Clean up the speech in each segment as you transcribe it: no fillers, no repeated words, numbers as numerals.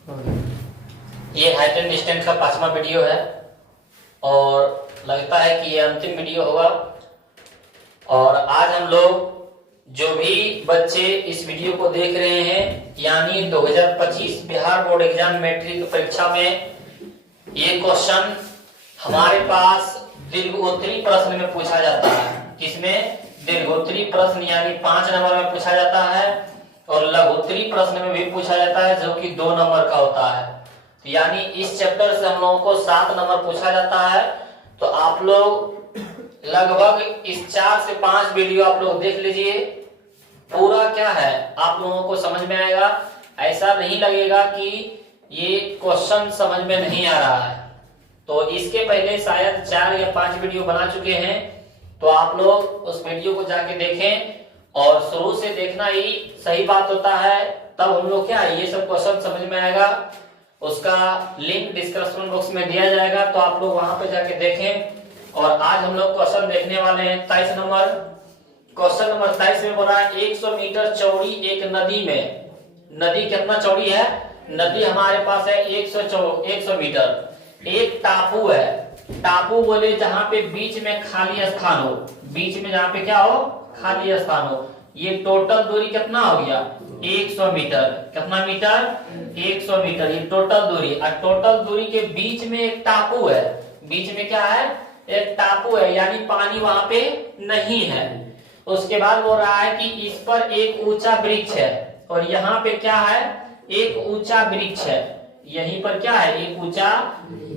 ये height and distance का 5वां वीडियो है और लगता है कि ये अंतिम वीडियो होगा। और आज हम लोग जो भी बच्चे इस वीडियो को देख रहे हैं, यानी 2025 बिहार बोर्ड एग्जाम मैट्रिक परीक्षा में ये क्वेश्चन हमारे पास दीर्घोत्तरी प्रश्न में पूछा जाता है। किसमें? दीर्घोत्तरी प्रश्न यानी 5 नंबर में पूछा जाता है और लघुत्तरी प्रश्न में भी पूछा जाता है जो कि 2 नंबर का होता है। तो यानी इस चैप्टर से हम लोगों को 7 नंबर पूछा जाता है। तो आप लोग लगभग इस 4 से 5 वीडियो आप लोग देख लीजिए, पूरा क्या है आप लोगों को समझ में आएगा। ऐसा नहीं लगेगा कि ये क्वेश्चन समझ में नहीं आ रहा है। तो इसके पहले शायद 4 या 5 वीडियो बना चुके हैं, तो आप लोग उस वीडियो को जाके देखें और शुरू से देखना ही सही बात होता है। तब हम लोग क्या ये सब क्वेश्चन समझ में आएगा। उसका लिंक डिस्क्रिप्शन बॉक्स में दिया जाएगा, तो आप लोग वहां पे जाके देखें। और आज हम लोग क्वेश्चन देखने वाले हैं 23 नंबर। क्वेश्चन नंबर 23 में बोला है 100 मीटर चौड़ी एक नदी में। नदी कितना चौड़ी है? नदी हमारे पास है 100 मीटर। एक टापू है। टापू बोले जहां पे बीच में खाली स्थान हो, बीच में जहां पे क्या हो, खाली स्थान हो। ये टोटल दूरी कितना हो गया? 100 मीटर। कितना मीटर? 100 मीटर ये टोटल दूरी। और टोटल दूरी के बीच में एक टापू है। बीच में क्या है? एक टापू है, यानी पानी वहां पे नहीं है। उसके बाद बोल रहा है कि इस पर एक ऊंचा वृक्ष है और यहाँ पे क्या है? एक ऊंचा वृक्ष है। यहीं पर क्या है? एक ऊंचा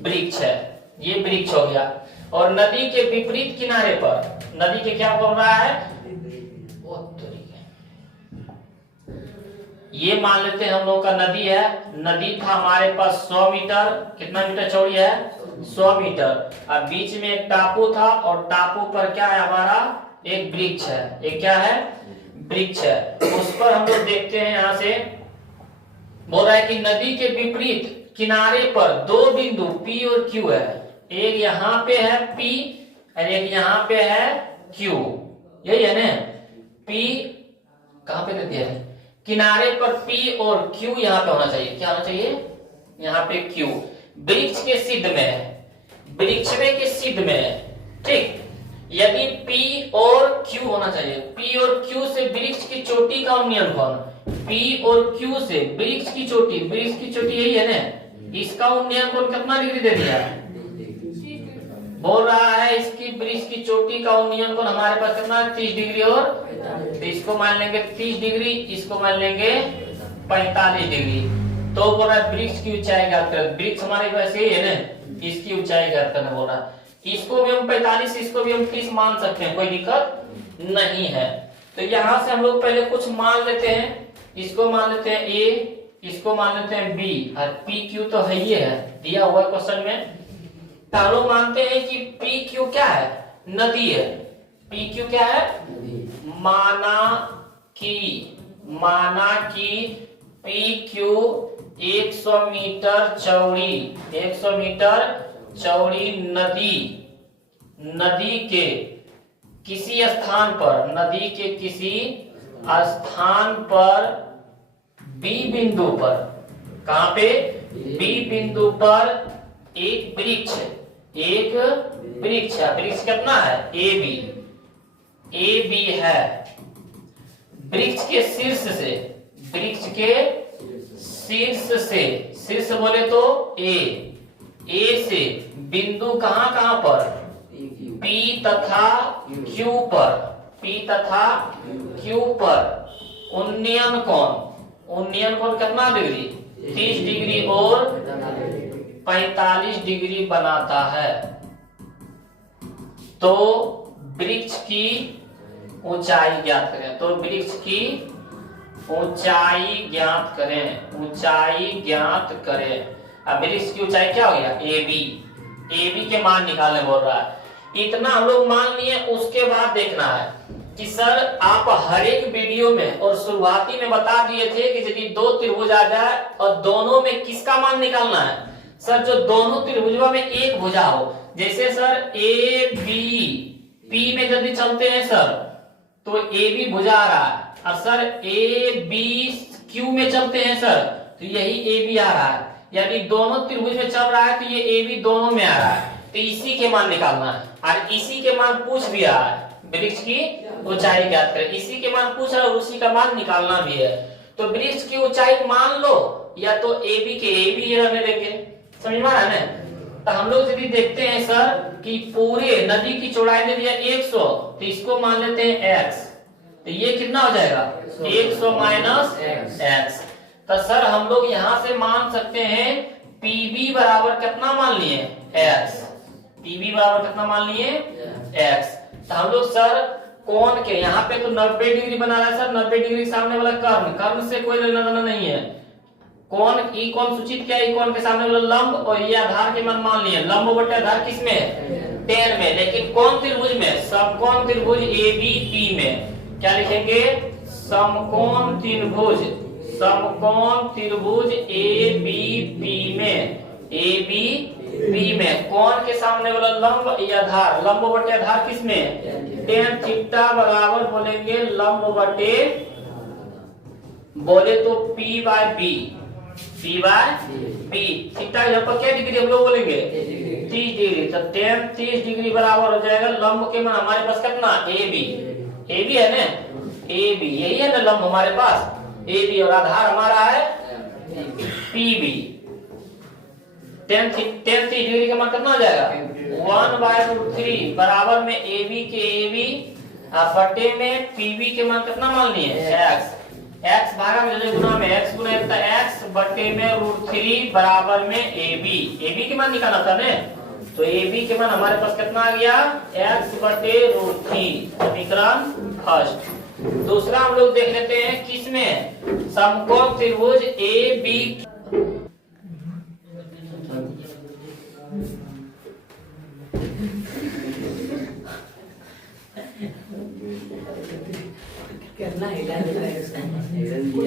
वृक्ष है। ये वृक्ष हो गया। और नदी के विपरीत किनारे पर, नदी के क्या बोल रहा है? ये मान लेते हैं हम लोग का नदी है। नदी था हमारे पास 100 मीटर। कितना मीटर चौड़ी है? 100 मीटर। अब बीच में एक टापू था और टापू पर क्या है? हमारा एक वृक्ष है। एक क्या है? वृक्ष है। उस पर हम लोग देखते हैं, यहां से बोल रहा है कि नदी के विपरीत किनारे पर 2 बिंदु P और Q है। एक यहाँ पे है P और एक यहाँ पे है Q। यही है ना? P कहां पे दे दिया है? किनारे पर P और Q यहाँ पे होना चाहिए। क्या होना चाहिए? यहाँ पे Q वृक्ष के सिद्ध में है। वृक्ष में के सिद्ध में है। ठीक, यदि P और Q होना चाहिए। P और Q से वृक्ष की चोटी का उन्नयन कोण, P और Q से वृक्ष की चोटी यही है ना? इसका उन्नयन कोण कितना डिग्री दे दिया? बोल रहा है इसकी वृक्ष की चोटी का उन्नयन कोण हमारे पास कितना? 30 डिग्री। और तो इसको मान लेंगे 30 डिग्री, इसको मान लेंगे 45 डिग्री। तो बोल रहा है वृक्ष की ऊंचाई ज्ञात करें। वृक्ष हमारे पास यही है ना? इसकी ऊंचाई ज्ञात करना बोल रहा है। इसको भी हम 45, इसको भी हम 30 मान सकते हैं, कोई दिक्कत नहीं है। तो यहाँ से हम लोग पहले कुछ मान लेते हैं। इसको मान लेते हैं A, इसको मान लेते हैं B और PQ तो है ही है, दिया हुआ क्वेश्चन में। हम लोग मानते हैं कि PQ क्या है? नदी है। PQ क्या है? माना कि PQ 100 मीटर चौड़ी, 100 मीटर चौड़ी नदी के किसी स्थान पर, नदी के किसी स्थान पर B बिंदु पर, कहां पे? B बिंदु पर एक वृक्ष है। एक वृक्ष है। वृक्ष कितना है? AB है। वृक्ष के शीर्ष से, वृक्ष के शीर्ष बोले तो A से बिंदु कहां पर? P तथा Q पर, P तथा Q पर उन्नयन कोण कितना डिग्री? 30 डिग्री और 45 डिग्री बनाता है। तो वृक्ष की ऊंचाई ज्ञात करें। तो वृक्ष की ऊंचाई ज्ञात करें। अब वृक्ष की ऊंचाई क्या हो गया? AB के मान निकालने बोल रहा है। इतना हम लोग मान लिए। उसके बाद देखना है कि सर आप हर एक वीडियो में और शुरुआती में बता दिए थे कि यदि 2 त्रिभुज आ जाए और दोनों में किसका मान निकालना है? सर जो दोनों त्रिभुजों में एक भुजा हो, जैसे सर AB में जल्दी चलते हैं सर, तो AB भुजा आ रहा है। और सर ABQ में चलते हैं सर, तो यही ए बी आ रहा है, यानी दोनों त्रिभुज में चल रहा है तो ये ए बी दोनों में आ रहा है, तो इसी के मान निकालना है। और इसी के मान पूछ भी रहा है, वृक्ष की ऊंचाई ज्ञात करें, इसी के मान पूछ रहा है और उसी का मान निकालना भी है। तो वृक्ष की ऊंचाई मान लो या तो ए बी के ए बी रहने देंगे, समझ में आ रहा है ना। तो हम लोग यदि देखते हैं सर कि पूरे नदी की चौड़ाई दे दिया 100, तो इसको मान लेते हैं x, तो ये कितना हो जाएगा 100 माइनस x। तो सर हम लोग यहाँ से मान सकते हैं PB बराबर कितना मान लिए x, PB बराबर कितना मान लिए x। तो हम लोग सर कोण के यहाँ पे तो 90 डिग्री बना रहा है सर, 90 डिग्री सामने वाला कर्ण, कर्ण से कोई लेना देना नहीं है। कोण ई कोण सूचित किया, ई कोण के सामने वाला लंब और ये आधार के मान लिए, लंब बटे आधार किसमें 10 में, लेकिन कौन त्रिभुज में, समकोण त्रिभुज ABP में क्या लिखेंगे, समकोण त्रिभुज, समकोण त्रिभुज ABP में, ABP में कोण के सामने वाला लंब या आधार, लंब बटे आधार किसमें tan थीटा बराबर बोलेंगे लंब बटे, बोले तो P by B, P by B, theta यहाँ पर क्या डिग्री हम लोग बोलेंगे 30 डिग्री, तो tan 30 डिग्री बराबर हो जाएगा लंब के मान हमारे पास कितना AB, AB है ना, AB यही है ना लंब हमारे पास AB, और आधार हमारा है PB। tan 30 डिग्री का मान कितना हो जाएगा 1/√3 बराबर में AB के AB बटे में PB के मान कितना मान लिए x, x भागा में गुना में x गुना x बटे में √3 बराबर में AB, AB के मान निकालना था ना, तो AB के मान हमारे पास कितना आ गया x बटे √3, समीकरण फर्स्ट। दूसरा हम लोग देख लेते हैं किसमें, समकोण त्रिभुज AB,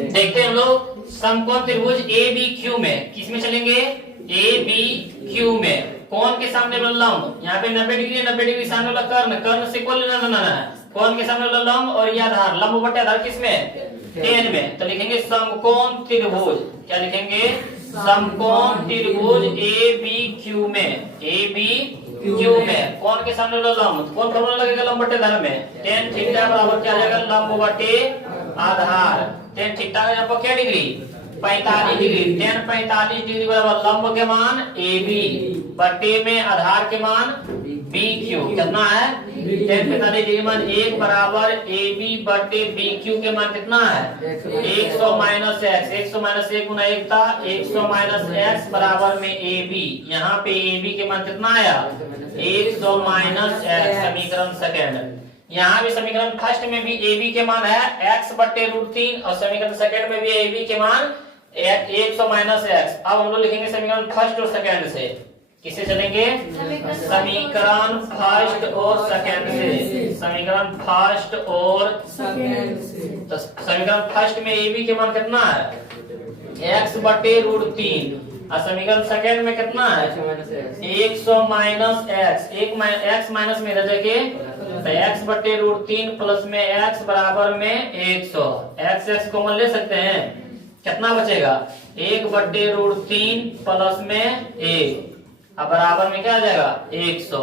देखते हैं हम लोग समकोण त्रिभुज ABQ में, किसमें चलेंगे ABQ में, कोण के सामने वाला लंब, यहाँ पे 90 डिग्री 90 डिग्री सामने वाला कर्ण, कर्ण से कोण लेना देना है, कोण के सामने वाला लंब और ये आधार, लंब बटे आधार किसमें 10 में, तो लिखेंगे समकोण त्रिभुज, क्या लिखेंगे समकोण त्रिभुज ABQ में, ABQ में कोण के सामने वाला लंब, कौन फॉर्मूला लगेगा लंब बटे आधार में, tan थीटा बराबर क्या आ जाएगा लंब बटे आधार, tan थीटा का यहाँ पर क्या डिग्री 45 डिग्री, tan 45 डिग्री बराबर लंब के मान AB बटे में आधार के मान BQ, कितना है tan 45 डिग्री मान 1 बराबर AB बटे BQ के मान कितना है 100 माइनस x, 100 माइनस 1 गुना 1 था, 100 माइनस x बराबर में AB, यहाँ पे AB के मान कितना आया 100 माइनस x, समीकरण सेकंड। यहाँ भी समीकरण फर्स्ट में भी AB के मान है x बटे √3 और समीकरण सेकंड में भी AB के मान 100 माइनस x। अब हम लोग लिखेंगे समीकरण फर्स्ट और सेकंड से, किससे चलेंगे समीकरण फर्स्ट और सेकंड से, समीकरण फर्स्ट और सेकंड से। तो समीकरण फर्स्ट में AB के मान कितना है x बटे √3 और समीकरण सेकंड में कितना है 100 माइनस x, x माइनस में रह जाके तो x बटे √3 प्लस में x बराबर में 100, x कॉमन ले सकते हैं, कितना बचेगा 1 बटे √3 प्लस में 1 अब बराबर में क्या आ जाएगा 100,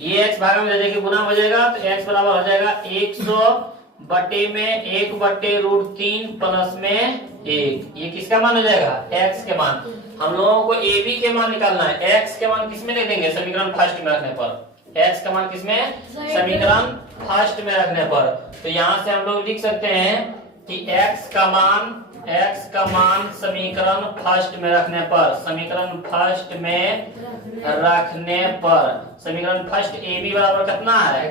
ये x भाग में जाके गुना हो जाएगा तो x बराबर हो जाएगा 100 बटे में 1 बटे √3 प्लस में 1, ये किसका मान हो जाएगा x के मान। हम लोगों को AB के मान निकालना है, x के मान किसमें लिख देंगे समीकरण फर्स्ट में रखने पर, x का मान किसमें समीकरण फर्स्ट में रखने पर, तो यहाँ से हम लोग लिख सकते हैं कि x का मान समीकरण फर्स्ट में रखने पर, समीकरण फर्स्ट में रखने पर समीकरण फर्स्ट AB बराबर कितना है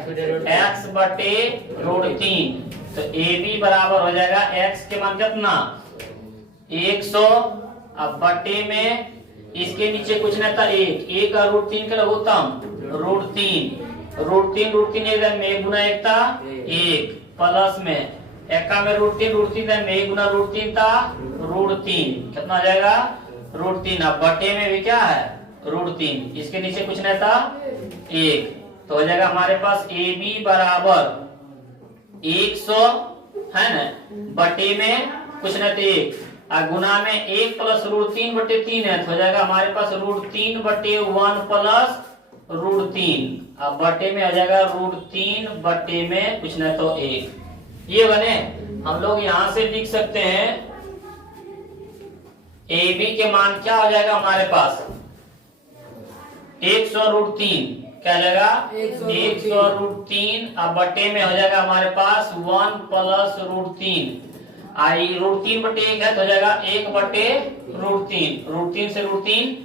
x बटे √3, तो AB बराबर हो जाएगा x के मान कितना 100, अब बटे में इसके नीचे कुछ नहीं था 1 का √3 का लघुत्तम √3 एक गुना 1 था 1 प्लस में एक का में √3 था 1 गुना √3 था √3, कितना आ जाएगा √3, अब बटे में भी क्या है √3, इसके नीचे कुछ नहीं था 1, तो हो जाएगा हमारे पास AB बराबर 100 है ना, बटे में कुछ नहीं था 1 और गुना में 1 प्लस √3/3 है तो हो जाएगा हमारे पास √3/1 प्लस √3। अब बटे में आ जाएगा √3 में कुछ नहीं तो 1। ये बने हम लोग यहां से लिख सकते हैं ए बी के मान क्या हो जाएगा हमारे पास 100√3 क्या लगेगा 100√3। अब बटे में हो जाएगा हमारे पास 1 प्लस √3 आई √3/1 है तो हो जाएगा 1/√3। √3 से √3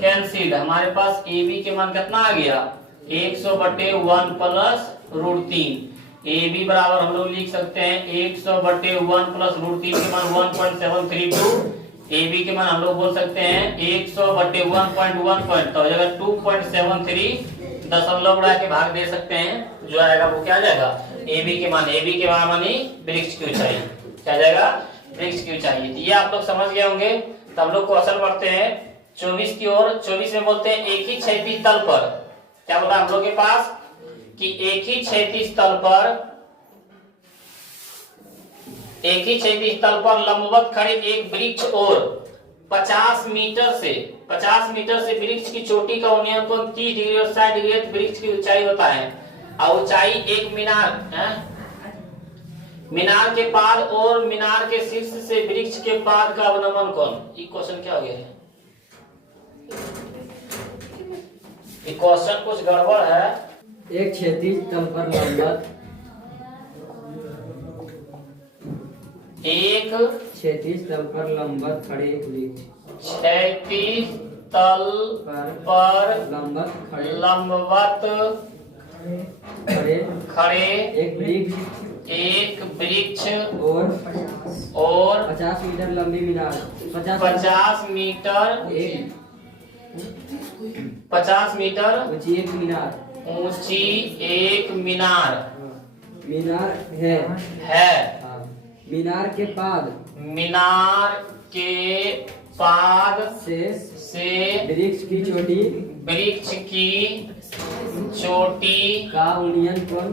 कैंसिल। हमारे पास ए बी के मान कितना आ गया 100/1 प्लस √3। ए बी बराबर हम लोग लिख सकते हैं 100/1 प्लस √3 के मान 1.732। ए बी के मान हम लोग बोल सकते हैं 100/1.1 तो हो जाएगा 2.73 दशमलव बढ़ा के भाग दे सकते हैं। जो आएगा वो क्या आ जाएगा ए बी के मान मानी वृक्ष की ऊंचाई क्या जाएगा वृक्ष की ऊंचाई। तो ये आप लोग समझ गए होंगे। तो हम लोग क्वेश्चन पढ़ते हैं 24 की ओर। 24 में बोलते हैं एक ही क्षैतिज तल पर क्या बोला हम लोग के पास कि एक ही क्षैतिज तल पर लंबवत खड़े एक वृक्ष और 50 मीटर से वृक्ष की चोटी का उन्नयन कोण 30 डिग्री और 60 डिग्री वृक्ष की ऊंचाई होता है। और ऊंचाई एक मीनार के पाद और मीनार के शीर्ष से वृक्ष के पाद का अवनमन कोण। ये क्वेश्चन क्या हो गया है ये क्वेश्चन कुछ गड़बड़ है। एक क्षैतिज तल पर लंबवत खड़े वृक्ष क्षैतिज तल पर लंबवत खड़े एक वृक्ष और 50 मीटर लंबी मीनार 50 मीटर ऊंची एक मीनार है। मीनार के पाद से वृक्ष की चोटी का उन्नयन कोण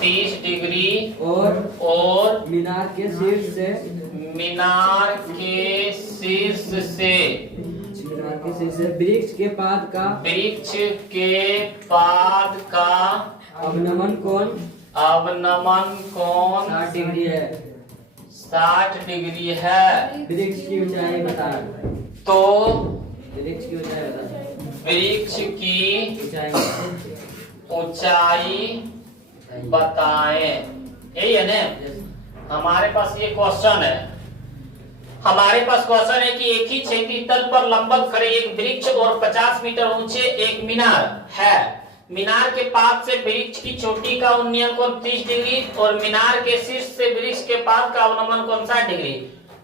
30 डिग्री और मीनार के शीर्ष से वृक्ष के पाद का अवनमन कोण 60 डिग्री है। वृक्ष की ऊंचाई बता तो वृक्ष की ऊंचाई बताएं। यही है ना हमारे पास ये क्वेश्चन है। हमारे पास क्वेश्चन है कि एक ही क्षैतिज तल पर लंबवत खड़े एक वृक्ष और 50 मीटर ऊंचे एक मीनार है। मीनार के पाद से वृक्ष की चोटी का उन्नयन कोण 30 डिग्री और मीनार के शीर्ष से वृक्ष के पाद का अवनमन कोण 60 डिग्री।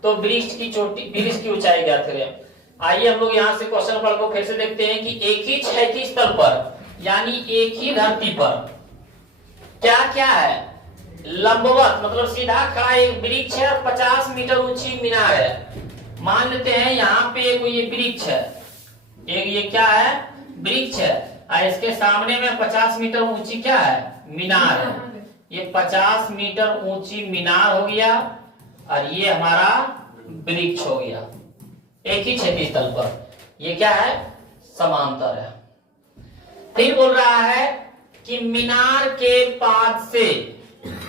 तो वृक्ष की ऊंचाई ज्ञात करें। आइए हम लोग यहाँ से क्वेश्चन पढ़ को फिर से देखते हैं कि एक ही क्षैतिज तल पर यानी एक ही धरती पर क्या क्या है लंबवत मतलब सीधा खड़ा एक वृक्ष है और 50 मीटर ऊंची मीनार है। मान लेते हैं यहाँ पे एक ये वृक्ष है एक ये क्या है वृक्ष है और इसके सामने में 50 मीटर ऊंची क्या है मीनार है। ये 50 मीटर ऊंची मीनार हो गया और ये हमारा वृक्ष हो गया एक ही क्षैतिज तल पर। ये क्या है समांतर है। फिर बोल रहा है कि मीनार के पाद से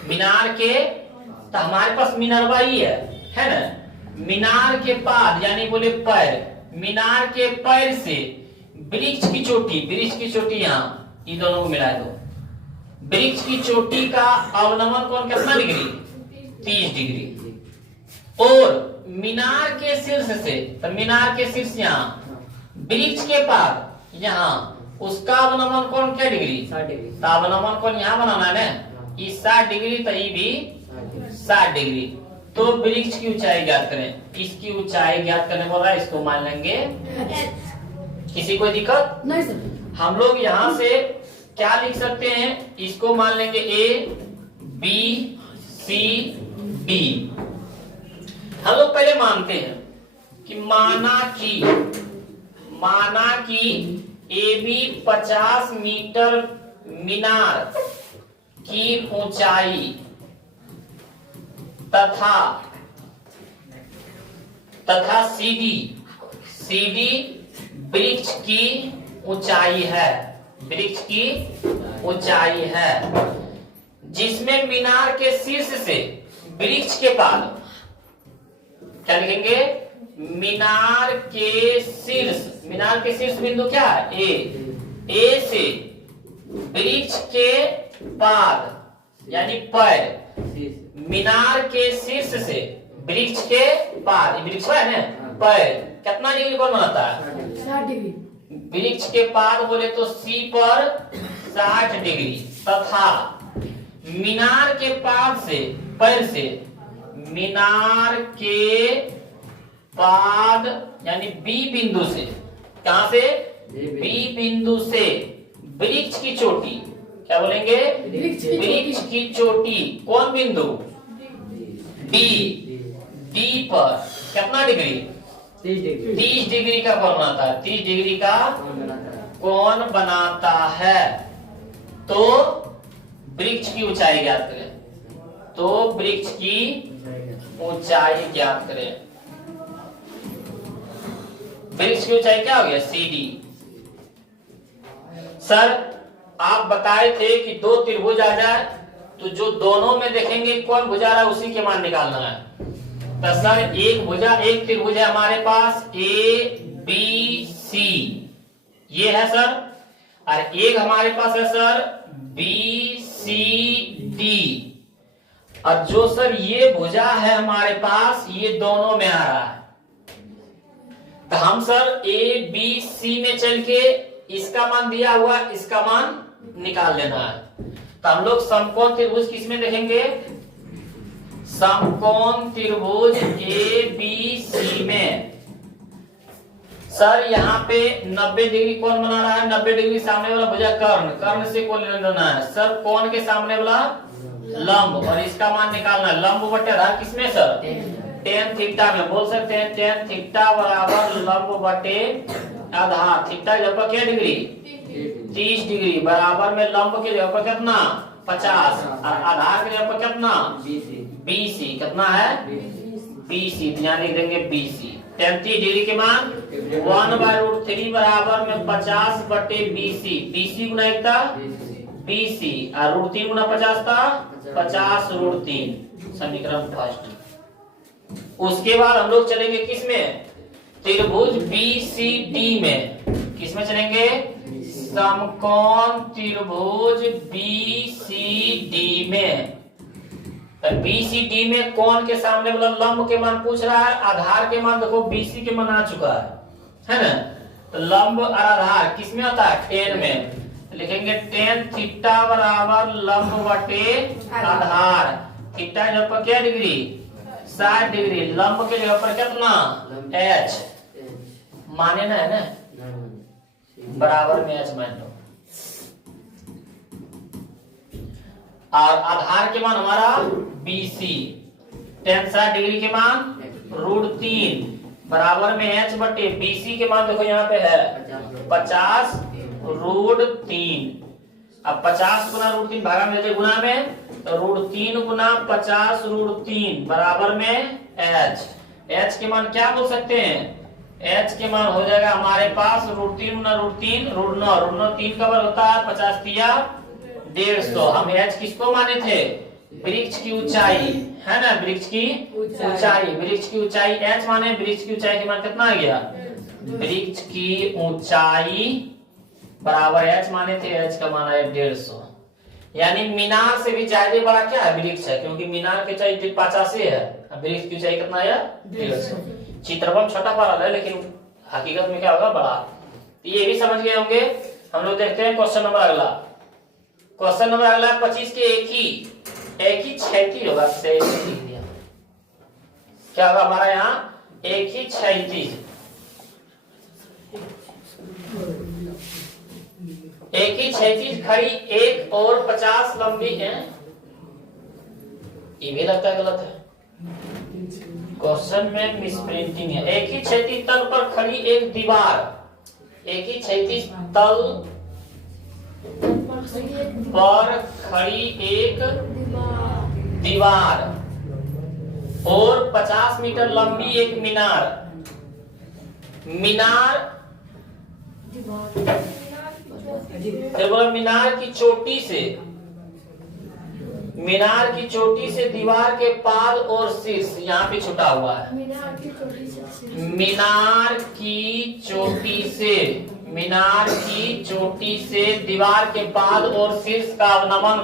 तो हमारे पास मिनरवा ही है ना। मीनार के पाद यानी बोले पैर मीनार के पैर से वृक्ष की चोटी यहाँ इन दोनों को मिला दो। वृक्ष की चोटी का अवनमन कोण कितना डिग्री 30 डिग्री और मीनार के शीर्ष से तो मीनार के शीर्ष यहाँ वृक्ष के पाद यहाँ उसका अवनमन कोण क्या डिग्री 60 डिग्री। तो अवनमन कोण यहाँ बनाना है ना 60 डिग्री तो ये भी 60 डिग्री। तो वृक्ष की ऊंचाई ज्ञात करें। इसकी ऊंचाई ज्ञात करने बोल रहा है इसको मान लेंगे। किसी कोई दिक्कत नहीं सर। हम लोग यहाँ से क्या लिख सकते हैं इसको मान लेंगे ए बी सी डी। हम लोग पहले मानते हैं कि माना कि ए बी 50 मीटर मीनार की ऊंचाई तथा सीडी वृक्ष की ऊंचाई है, वृक्ष की ऊंचाई है, जिसमें मीनार के शीर्ष से वृक्ष के पाद, क्या लिखेंगे, मीनार के शीर्ष बिंदु क्या है, ए से वृक्ष के पाद यानी पैर, मीनार के शीर्ष से वृक्ष के पाद, वृक्ष है ना, पैर कितना डिग्री कोण बनाता है, 60 डिग्री। वृक्ष के पाद बोले तो सी पर 60 डिग्री तथा मीनार के पाद से, पैर से मीनार के पाद यानी बी बिंदु से, कहां से, बी बिंदु से वृक्ष की चोटी, क्या बोलेंगे, वृक्ष की चोटी, कौन बिंदु, डी पर कितना डिग्री, 30 डिग्री का कोण बनाता है, 30 डिग्री का कोण बनाता है। तो वृक्ष की ऊंचाई ज्ञात करें, तो वृक्ष की ऊंचाई ज्ञात करें। वृक्ष की ऊंचाई क्या हो गया, सीडी। सर आप बताए थे कि दो त्रिभुज आ जाए तो जो दोनों में देखेंगे कौन भुजा रहा है उसी के मान निकालना है। तो सर एक त्रिभुज है हमारे पास ABC, ये है सर, और एक हमारे पास है सर BCD, और जो सर ये भुजा है हमारे पास ये दोनों में आ रहा है। तो हम सर ABC में चल के इसका मान दिया हुआ, इसका मान निकाल लेना है। तो हम लोग समकोण त्रिभुज किसमें देखेंगे, समकोण त्रिभुज ABC में। सर यहाँ पे 90 डिग्री कोण बना रहा है, 90 डिग्री सामने वाला भुजा कर्ण से कोण लेना है सर, कोण के सामने वाला लंब, और इसका मान निकालना है। लंब बटे आधार किसमें सर, टेन थीटा में। बोल सकते हैं टेन थीटा बराबर लंब बटे आधार। थीटा की जगह पर क्या डिग्री, 30 डिग्री, बराबर में लंब के जगह पर कितना 50, और आधार के जगह पर कितना BC, कितना है BC, ध्यान लिख देंगे BC। 33 डिग्री के मान 1/√3 बराबर में 50 बटे BC, BC गुना एक था BC, और √3 गुना 50 था 50√3, समीकरण फर्स्ट। उसके बाद हम लोग चलेंगे किसमें, त्रिभुज BCD में। किसमें चलेंगे, समकोण त्रिभुज BCD में। BCD में कोण के सामने वाला लंब के मान पूछ रहा है, आधार के मान देखो BC के मान आ चुका है ना। तो लंब और आधार किसमें आता है, 10 में। तो लिखेंगे टेन थीटा बराबर लंब बटे आधार। थीटा जगह पर क्या डिग्री, 60 डिग्री, लंब के जगह पर कितना H, माने ना है ना, बराबर में H मान लो। और आधार के मान हमारा BC, टेन 60 डिग्री के मान √3 बराबर में H बटे BC के मान देखो यहाँ पे है 50√3। अब 50 गुना √3 भागा में लेते गुना में, तो √3 गुना 50√3 बराबर में H। H के मान क्या बोल सकते हैं, H के मान हो जाएगा हमारे पास √3 गुना √3 √9 3 का वर्ग होता है 50 तिया 150। हम H किसको माने थे, वृक्ष की ऊंचाई है ना, वृक्ष की ऊंचाई H माने, वृक्ष की ऊंचाई के मान कितना आ गया, वृक्ष की ऊंचाई बराबर H माने थे, H का मान है 150। यानी मीनार से भी ज्यादा बड़ा क्या है, वृक्ष है, क्योंकि मीनार की ऊंचाई 85 है, वृक्ष की ऊंचाई कितना है 150। चित्रपट छोटा पड़ा है लेकिन हकीकत में क्या होगा, बड़ा। तो ये भी समझ गए होंगे। हम लोग देखते हैं क्वेश्चन नंबर अगला। क्वेश्चन नंबर अगला 25 के एक ही क्षैतिज होगा, क्या होगा हमारा यहाँ, एक ही क्षैतिज, खड़ी एक और 50 लंबी है। ये भी लगता है गलत है, क्वेश्चन में मिसप्रिंटिंग है। एक ही क्षैतिज तल पर खड़ी एक दीवार, एक ही क्षैतिज तल पर खड़ी एक दीवार और 50 मीटर लंबी एक मीनार। मीनार फिर बोला मीनार की चोटी से दीवार के पाद और शीर्ष, यहाँ पे छुटा हुआ है। मीनार की चोटी से दीवार के पाद और शीर्ष का अवनमन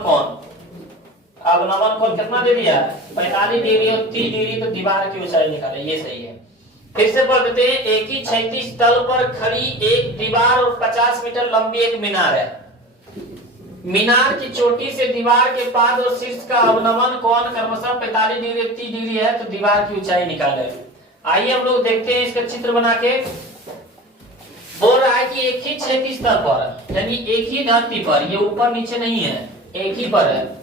कोण कितना दे दिया? 45 डिग्री और 30 डिग्री, तो दीवार की ऊंचाई निकाले, ये सही है। फिर से पढ़ देते हैं। एक ही क्षैतिज तल पर खड़ी एक दीवार और 50 मीटर लंबी एक मीनार है। मीनार की चोटी से दीवार के पाद और शीर्ष का अवनमन कोण क्रमशः 45 डिग्री और 30 डिग्री है, तो दीवार की ऊंचाई निकाले। आइए हम लोग देखते हैं इसका चित्र बना के। बोल रहा है कि एक ही क्षैतिज तल पर, यानी एक ही धरती पर, ये ऊपर नीचे नहीं है, एक ही पर है,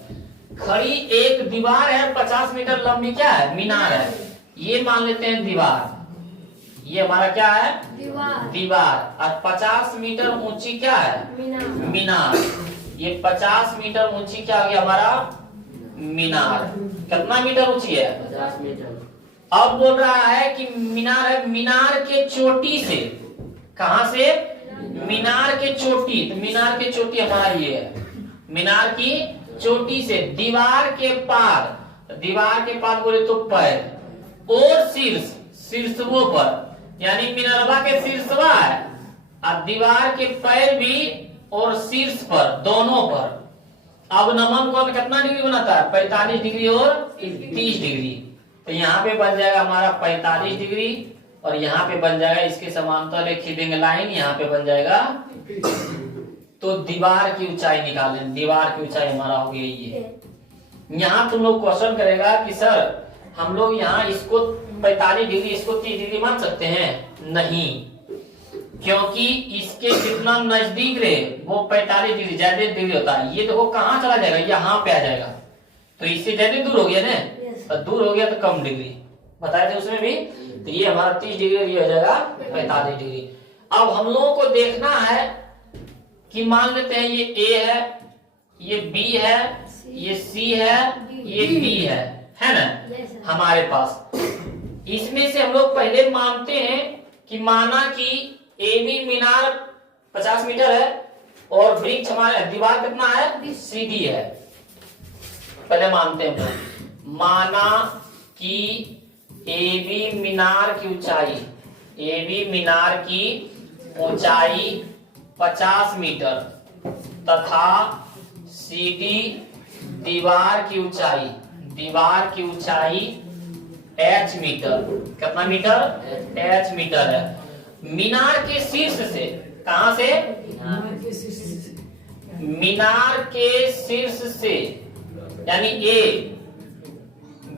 खड़ी एक दीवार है 50 मीटर लंबी, क्या है? मीनार है। ये मान लेते हैं दीवार, ये हमारा क्या है? दीवार। और 50 मीटर ऊंची क्या है? मीनार। ये 50 मीटर ऊंची क्या हो गया हमारा? मीनार। कितना मीटर ऊंची है? 50 मीटर। अब बोल रहा है कि मीनार है, मीनार के चोटी से, कहां से? मीनार के चोटी, तो मीनार के चोटी हमारा ये है। मीनार की चोटी से दीवार के पाद बोले तो पैर, और शीर्षवो पर, यानी मिनरवा के शीर्षवा है और दीवार के पैर भी और शीर्ष पर, दोनों पर अवनमन कोण कितना डिग्री बनाता है? 45 डिग्री और 30 डिग्री। तो यहाँ पे बन जाएगा हमारा 45 डिग्री और यहाँ पे बन जाएगा, इसके समांतर एक खींचेंगे लाइन, यहाँ पे बन जाएगा। तो दीवार की ऊंचाई निकालें। दीवार की ऊंचाई हमारा हो गया ये। यहाँ तुम लोग क्वेश्चन करेगा कि सर हम लोग यहाँ इसको 45 डिग्री, इसको 30 डिग्री मान सकते हैं? नहीं, क्योंकि इसके जितना नजदीक रहे वो 45 डिग्री ज्यादा डिग्री होता है। ये देखो कहाँ चला जाएगा? यहाँ पे आ जाएगा, तो इससे ज्यादा दूर हो गया ना। तो दूर हो गया तो कम डिग्री बताए थे उसमें भी। तो ये हमारा 30 डिग्री और ये हो जाएगा 45 डिग्री। अब हम लोगों को देखना है कि मान लेते हैं ये A है, ये B है, ये C है, ये D है ना हमारे पास। इसमें से हम लोग पहले मानते हैं कि माना कि AB मीनार 50 मीटर है और वृक्ष हमारे दीवार कितना है? CD है। पहले मानते हैं, माना कि AB मीनार की ऊंचाई 50 मीटर तथा CD दीवार की ऊंचाई H मीटर। कितना मीटर? H मीटर है। मीनार के शीर्ष से, कहां से? मीनार के शीर्ष से, यानी A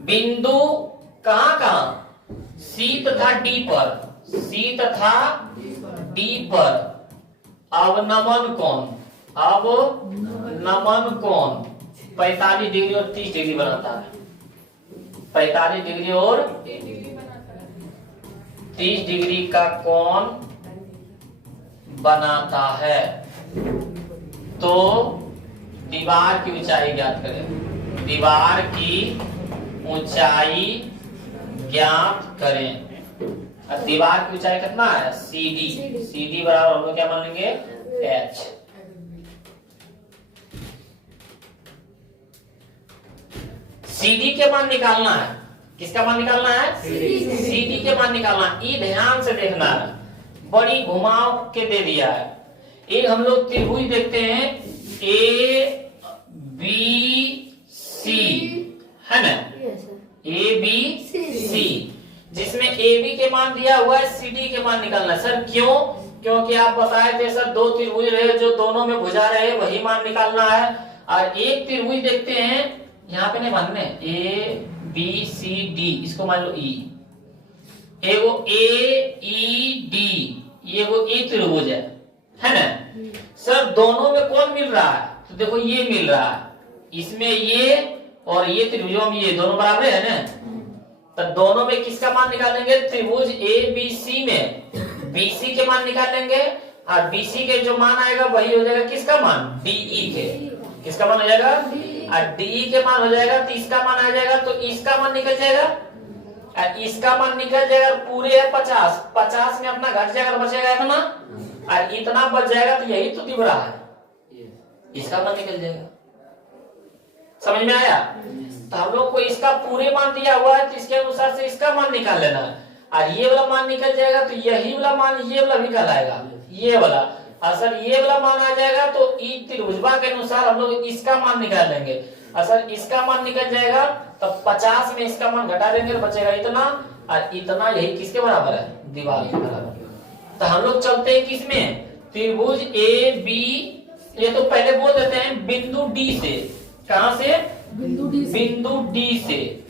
बिंदु कहां? C तथा D पर अवनमन कोण 45 डिग्री और 30 डिग्री बनाता है। 45 डिग्री और 30 डिग्री का कोण बनाता है। तो दीवार की ऊंचाई ज्ञात करें। दीवार की ऊंचाई ज्ञात करें। अब दीवार की ऊंचाई कितना है? CD बराबर हम लोग क्या मान लेंगे? H। CD के मान निकालना है। किसका मान निकालना है? CD के मान निकालना। ये ध्यान से देखना है, बड़ी घुमाव के दे दिया है। एक हम लोग त्रिभुज देखते हैं ABC, है ना? ABC, जिसमें AB के मान दिया हुआ है, CD के मान निकालना है। सर क्यों? क्योंकि आप बताए थे सर दो त्रिभुज रहे जो दोनों में भुजा रहे, वही मान निकालना है। और एक त्रिभुज देखते हैं, यहाँ पे नहीं मानने, ABCD, इसको मान लो E, एगो AED, ये वो E त्रिभुज है ना? सर दोनों में कौन मिल रहा है? तो देखो ये मिल रहा है, इसमें ये और ये त्रिभुजों में ये दोनों बराबर है ना? तो दोनों में किसका मान निकालेंगे? त्रिभुज ABC में BC के मान निकालेंगे और बीसी के जो मान आएगा वही हो जाएगा किसका मान, डीई के। किसका मान हो जाएगा, और डीई के मान हो जाएगा तो इसका मान आ जाएगा, तो इसका मान निकल जाएगा और इसका मान निकल जाएगा। पूरे है 50, 50 में अपना घट जाएगा, बचेगा इतना, और इतना बच जाएगा, तो यही तो दिख रहा है, इसका मान निकल जाएगा। समझ में आया? तो हम लोग को इसका पूरे मान दिया हुआ है, तो इसके अनुसार से इसका मान निकाल लेना है, और ये वाला मान निकल जाएगा, तो यही वाला मान ये वाला भी कहलाएगा, ये वाला। अगर ये वाला मान आ जाएगा तो ई त्रिभुजवा के अनुसार हम लोग इसका मान निकाल लेंगे। अगर इसका मान निकल जाएगा तो 50 में इसका मान घटा देंगे, बचेगा इतना, और इतना यही किसके बराबर है, दीवार के बराबर। तो हम लोग चलते हैं किसमें, त्रिभुज ए बी। ये तो पहले बोल देते हैं बिंदु डी से, कहां से, बिंदु डी से,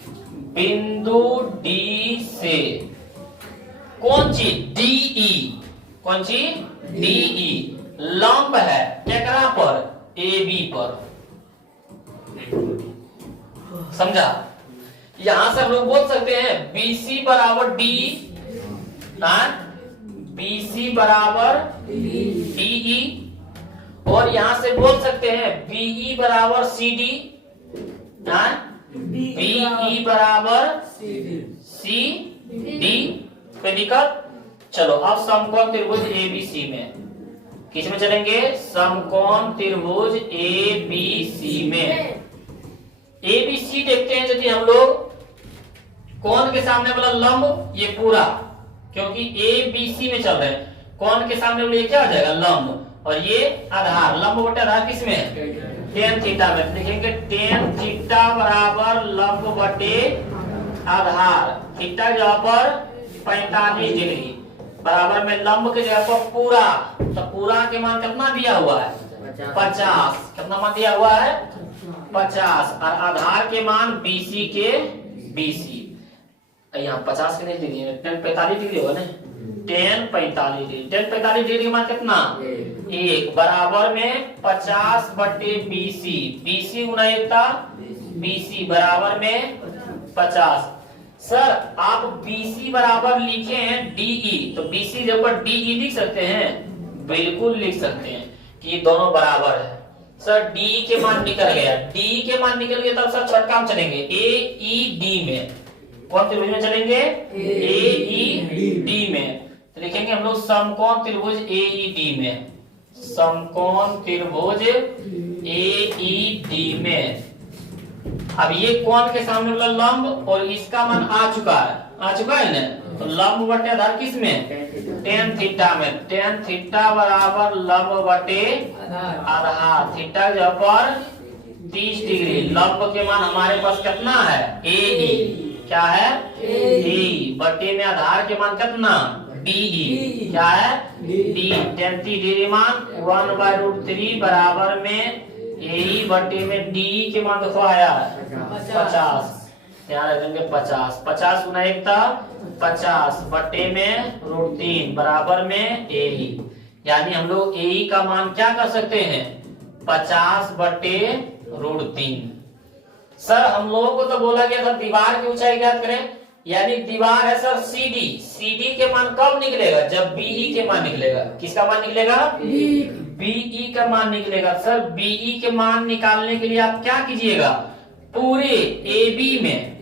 बिंदु डी से कौन चीज, डीई, कौन चीज, डीई लंब है केकरा पर, ए बी पर। समझा? यहां से हम लोग बोल सकते हैं बीसी बराबर डी, बीसी बराबर डीई, और यहां से बोल सकते हैं बीई बराबर सी डी, बीई बराबर सी डी। कोई दिक्कत? चलो अब समकोण त्रिभुज एबीसी में, किस में चलेंगे, समकोण त्रिभुज एबीसी में। एबीसी देखते हैं, यदि हम लोग कोण के सामने वाला लंब ये पूरा, क्योंकि एबीसी में चल रहे हैं, कोण के सामने वाला ये क्या आ जाएगा, लंब, और ये आधार, लंब बटे आधार किसमें, टेन थीटा में। लिखेंगे टेन थीटा बराबर लंब बटे आधार, थीटा की जगह पर 45 डिग्री, बराबर में लंब के जगह पर पूरा, तो पूरा के मान कितना दिया हुआ है, 50। कितना मान दिया हुआ है, 50, और आधार के मान बीसी के बीसी। यहाँ 50 के नहीं डिग्री, 45 डिग्री होगा ना, 45 डिग्री, 45 डिग्री मान कितना, 1, बराबर में 50 बटे बीसी, बीसी गुना एकता बीसी, बराबर में 50। सर आप BC बराबर लिखे हैं DE, तो BC के ऊपर DE लिख सकते हैं, बिल्कुल लिख सकते हैं कि ये दोनों बराबर है। सर DE के मान निकल गया, DE के मान निकल गया, तब सर छठा में चलेंगे AED में। कौन त्रिभुज में चलेंगे, AED में। तो लिखेंगे हम लोग समकोण त्रिभुज AED में, समकोण त्रिभुज AED में। अब ये कोण के सामने वाला लंब और इसका मान आ चुका है ना, तो लंब बटे आधार किस में, टेन थीटा में। टेन थीटा बराबर लंब बटे आधार, थीटा के जगह पर 30 डिग्री, लंब के मान हमारे पास कितना है, AE, क्या है, AE, बटे में आधार के मान कितना, DE, क्या है, D, 30 डिग्री मान 1/√3 बराबर में AE बटे में DE के मान देखो आया 50, यहाँ रखेंगे 50, 50 गुना एक था 50 बटे में √3 बराबर में AE, यानी हम लोग AE का मान क्या कर सकते हैं, 50 बटे √3। सर हम लोगों को तो बोला गया था दीवार की ऊंचाई ज्ञात करें, यानी दीवार है सर CD, CD के मान कब निकलेगा, जब BE के मान निकलेगा। किसका मान निकलेगा, BE का मान निकलेगा। सर BE के मान निकालने के लिए आप क्या कीजिएगा, पूरे AB में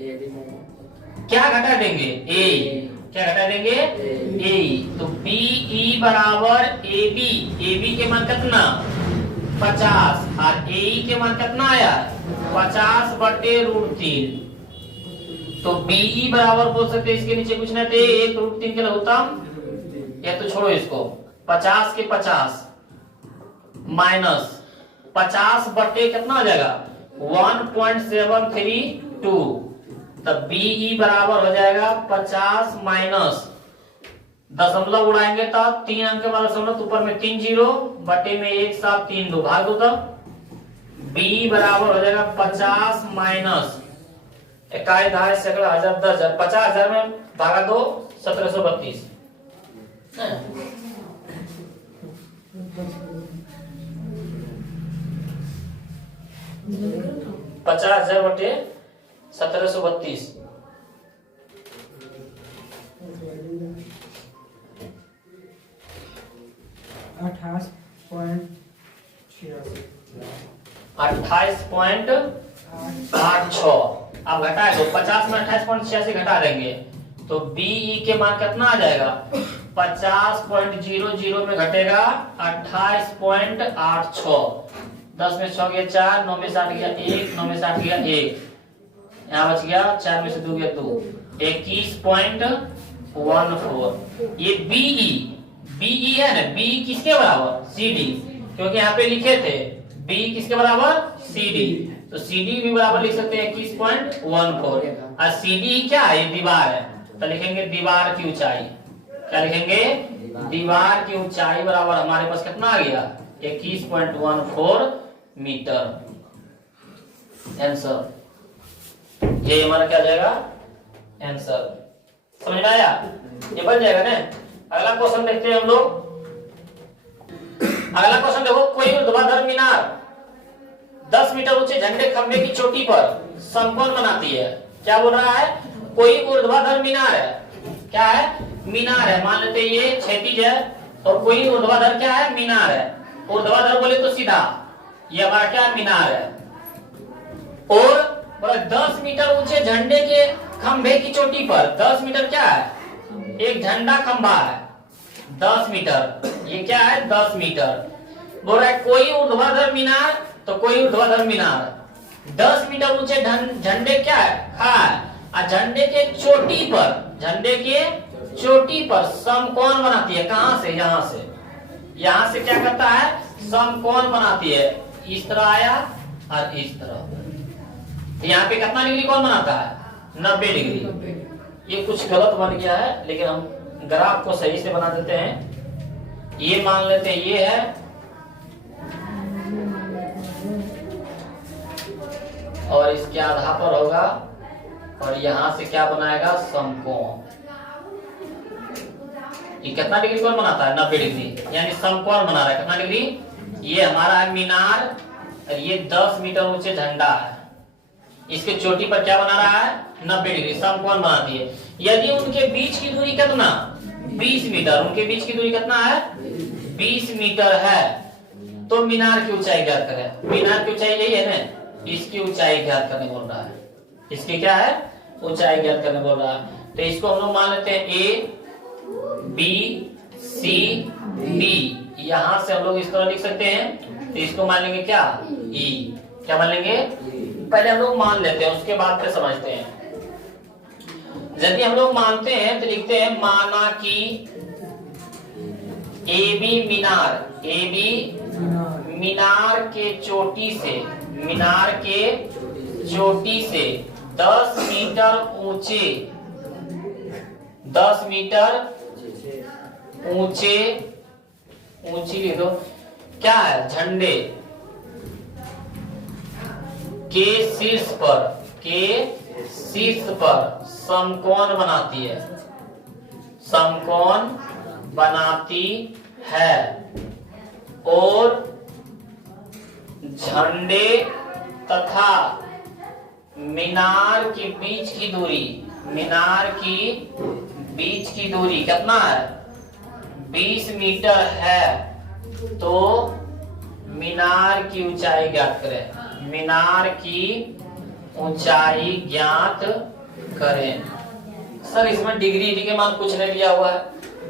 क्या घटा देंगे, A, क्या घटा देंगे, A, तो BE बराबर AB, AB के मान कितना 50, और AE के मान कितना आया 50 बटे √3, तो BE बराबर बोल सकते हैं, इसके नीचे कुछ नहीं थे, 1√3 के लघुत्तम, या तो छोड़ो इसको, 50 के 50 माइनस 50 बटे कितना हो जाएगा 1.732, तब BE बराबर हो जाएगा 50 माइनस दशमलव उड़ाएंगे तो 3 अंक के बाद दशमलव, ऊपर में 3 जीरो बटे में 1 7 3 2 भाग दो, तब BE बराबर हो जाएगा 50 माइनस 21 ढाई सैकड़ा हजार 10,000, 50,000 में भागा दो 1732, 50,000 बटे 1732। 28.86। अब घटाए तो 50 में 28.86 घटा देंगे तो बीई के मान कितना आ जाएगा? 50.00 में घटेगा 28.86। 10 में 6 गया 4, 9 में 7 गया 1, 9 में 7 गया 1, यहाँ बच गया 4 में से 2 गया 2, 21.14। ये बीई है ना, बी किसके बराबर? CD, क्योंकि यहाँ पे लिखे थे बी किसके बराबर? CD, तो CD भी बराबर लिख सकते हैं 21.14। और CD क्या है? ये दीवार है, तो लिखेंगे दीवार की ऊंचाई। क्या लिखेंगे? दीवार की ऊंचाई बराबर हमारे पास कितना आ गया? 21.14 मीटर। आंसर ये हमारा क्या जाएगा? आंसर। समझ में आया? ये बन जाएगा ना। अगला क्वेश्चन देखते हैं हम लोग। अगला क्वेश्चन देखो, कोई ऊर्ध्वाधर मीनार 10 मीटर ऊंचे झंडे खंभे की चोटी पर समकोण बनाती है। क्या बोल रहा है? कोई ऊर्ध्वाधर मीनार है। क्या है? मीनार है। मान लेते ये क्षैतिज है और कोई ऊर्ध्वाधर क्या है? मीनार है। ऊर्ध्वाधर बोले तो सीधा, ये हमारा क्या? मीनार है। और 10 मीटर ऊंचे झंडे के खंभे की चोटी पर 10 मीटर क्या है? एक झंडा खंभा है 10 मीटर। ये क्या है? 10 मीटर। बोल रहा है कोई ऊर्ध्वाधर मीनार, तो कोई ऊर्ध्वाधर मीनार 10 मीटर ऊंचे झंडे क्या है? खड़ा है। और झंडे के चोटी पर, झंडे के चोटी पर समकोण बनाती है। कहां से? यहां से। यहां से क्या करता है? समकोण बनाती है। इस तरह आया और इस तरह। यहाँ पे कितना डिग्री कौन बनाता है? 90 डिग्री। ये कुछ गलत बन गया है, लेकिन हम ग्राफ को सही से बना देते हैं। ये मान लेते हैं ये है, और इसके आधा पर होगा, और यहां से क्या बनाएगा? समकोण। ये कितना डिग्री कौन बनाता है? 90 डिग्री, यानी समकोण बना रहा है। कितना डिग्री? ये हमारा है मीनार, और ये 10 मीटर ऊंचे झंडा है। इसके चोटी पर क्या बना रहा है? 90 डिग्री, समकोण बनाती है। यदि उनके बीच की दूरी कितना? 20 मीटर। उनके बीच की दूरी कितना है? 20 मीटर है। तो मीनार की ऊंचाई ज्ञात करें। मीनार की ऊंचाई यही है ना, इसकी ऊंचाई ज्ञात करने बोल रहा है। इसकी क्या है? ऊंचाई ज्ञात करने बोल रहा है। तो इसको हम लोग मान लेते हैं A, B, C, D। यहां से हम लोग इस तरह लिख सकते हैं। तो इसको मान लेंगे क्या? E। क्या मान लेंगे? पहले हम लोग मान लेते हैं, उसके बाद फिर समझते हैं। यदि हम लोग मानते हैं तो लिखते हैं माना कि AB मीनार, AB मीनार के चोटी से, मीनार के चोटी से 10 मीटर ऊंचे, 10 मीटर ऊंचे, ऊंची लिख दो, क्या है? झंडे के शीर्ष पर, के शीर्ष पर समकोण बनाती है, समकोण बनाती है। और झंडे तथा मीनार के बीच की दूरी, मीनार की बीच की दूरी कितना है? 20 मीटर है। तो मीनार की ऊंचाई ज्ञात करें। मीनार की ऊंचाई ज्ञात करें। सर इसमें डिग्री के मान कुछ नहीं दिया हुआ है,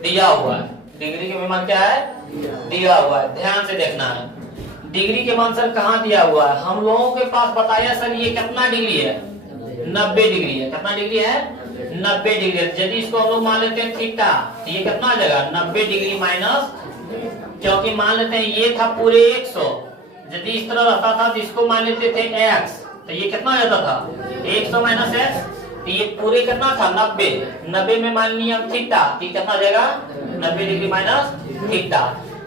दिया हुआ है। डिग्री के मान क्या है? दिया हुआ है। ध्यान से देखना है। डिग्री के मान सर कहाँ दिया हुआ है? हम लोगों के पास बताया सर ये कितना डिग्री है? 90 डिग्री है। कितना डिग्री है? 90 डिग्री है। यदि इसको हम लोग मान लेते हैं थीटा, तो ये कितना आ जाएगा? 90 डिग्री माइनस, क्योंकि मान लेते हैं ये था पूरे 100। यदि इस तरह रहता था तो इसको मान लेते थे x, तो ये कितना आ जाता था? 100 माइनस x, तो ये पूरे कितना था? 90। 90 में मान लिया थीटा, तो कितना आ जाएगा? 90 डिग्री माइनस थीटा।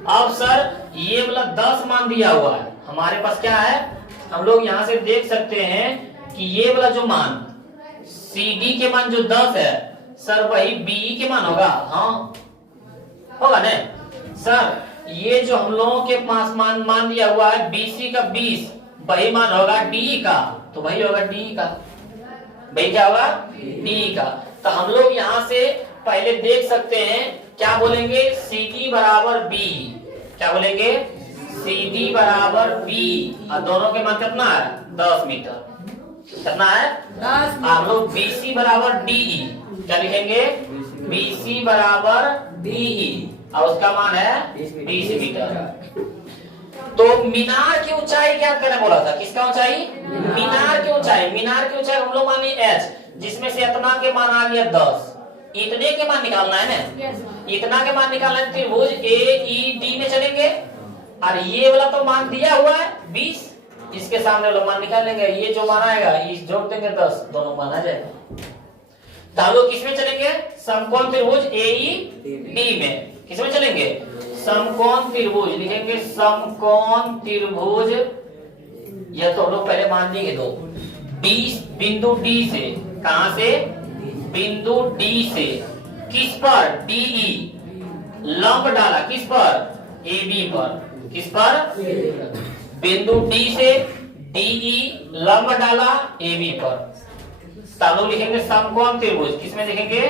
अब सर ये वाला 10 मान दिया हुआ है हमारे पास। क्या है? हम लोग यहाँ से देख सकते हैं कि ये वाला जो मान CD के मान जो 10 है सर, वही BE के मान होगा। हाँ होगा ना सर? ये जो हम लोगों के पास मान दिया हुआ है BC का 20, वही मान होगा DE का, तो वही होगा DE का। वही क्या होगा? DE का। तो हम लोग यहाँ से पहले देख सकते हैं, क्या बोलेंगे? CD बराबर BE। क्या बोलेंगे, CD बराबर B और दोनों के मान कितना है 10 मीटर। कितना है 10। आप लोग BC बराबर DE क्या लिखेंगे, BC बराबर DE और उसका मान है 20 मीटर। तो मीनार की ऊंचाई क्या करने बोला था, किसका ऊंचाई, मीनार की ऊंचाई। मीनार की ऊंचाई हम लोग मानी H, जिसमें से इतना के मान आ गया 10, इतने के मान निकालना है ना, इतना के मान निकालना है। त्रिभुज AED में चलेंगे और ये वाला तो मान दिया हुआ है 20, इसके सामने वाला मान निकाल लेंगे। ये जो मान आएगा इस जोड़ देंगे 10, दोनों मान आ जाएगा। तो हम लोग किसमें चलेंगे, समकोण त्रिभुज AED में। किसमें चलेंगे, समकोण त्रिभुज लिखेंगे, समकोण त्रिभुज। यह तो हम लोग पहले मान लेंगे दो, बिंदु D से, कहां से, बिंदु D से किस पर, DE लंब डाला, किस पर, AB पर। किस पर, बिंदु D से DE लंब डाला AB पर। तब लोग लिखेंगे समकोण त्रिभुज, किसमें लिखेंगे,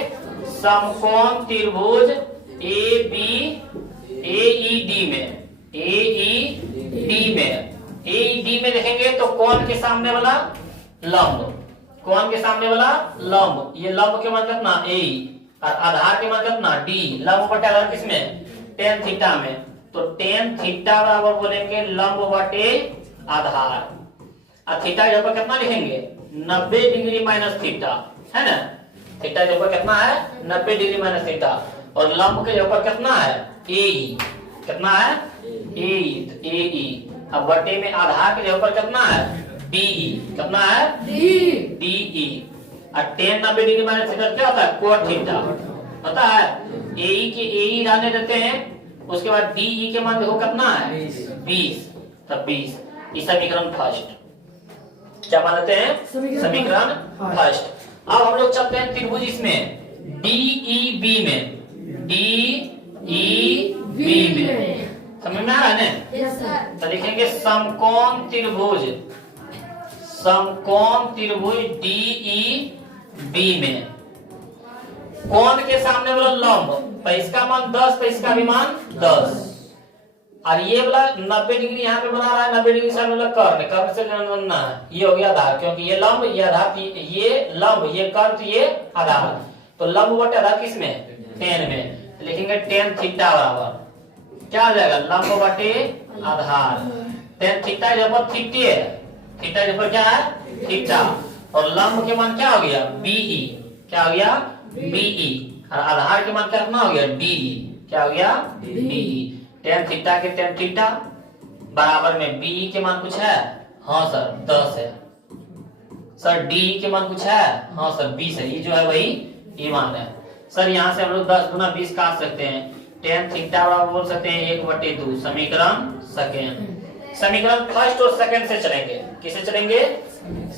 समकोण त्रिभुज AED में। AED में लिखेंगे तो कोण के सामने वाला लंब, कोण के सामने वाला लंब, ये लंब के मान कितना A और आधार के मान कितना D। लंब बटे आधार किसमें, tan थीटा में। तो tan थीटा बराबर बोलेंगे लंब बटे आधार, और थीटा के ऊपर कितना लिखेंगे 90 डिग्री माइनस थीटा, है ना। थीटा के ऊपर कितना है 90 डिग्री माइनस थीटा, और लंब के ऊपर कितना है AE, कितना है AE। अब बटे में आधार के ऊपर कितना है DE, कितना है DE। और tan 90 डिग्री माइनस थीटा क्या होता है कोट थीटा, पता है। AE के AE रहने देते हैं, उसके बाद DE के मान देखो कितना है 20, तब 20। इस समीकरण फर्स्ट क्या मानते हैं, समीकरण फर्स्ट। अब हम लोग चलते हैं त्रिभुज इसमें DEB में, DEB में समझ में आ रहा है ना। तो लिखेंगे समकोण त्रिभुज, समकोण त्रिभुज DEB में कोण के सामने वाला लंब, तो इसका मान 10, तो इसका भी मान 10, और ये वाला 90 डिग्री यहाँ पे बना रहा है, 90 डिग्री सामने वाला कर्ण, कर्ण से बनना है। ये हो गया आधार, क्योंकि ये लंब, ये आधार, ये लंब, ये कर्ण, ये आधार। तो लंब बटे आधार किसमें, tan में। लिखेंगे tan थीटा बराबर क्या आ जाएगा, लंब बटे आधार। tan थीटा जब थीटे है, थीटा जब क्या है थीटा, और लंब के मान क्या हो गया BE, क्या हो गया BE, और आधार के मान कितना हो गया DE, क्या हो गया DE। tan थीटा के tan थीटा बराबर में BE के मान कुछ है, हाँ सर 10 है। सर DE के मान कुछ है, हाँ सर 20 है। ये जो है वही ये मान है। सर यहाँ से हम लोग 10 गुना 20 काट सकते हैं। tan थीटा बराबर बोल सकते हैं 1/2, समीकरण सेकेंड। समीकरण फर्स्ट और सेकेंड से चलेंगे, किसे चलेंगे,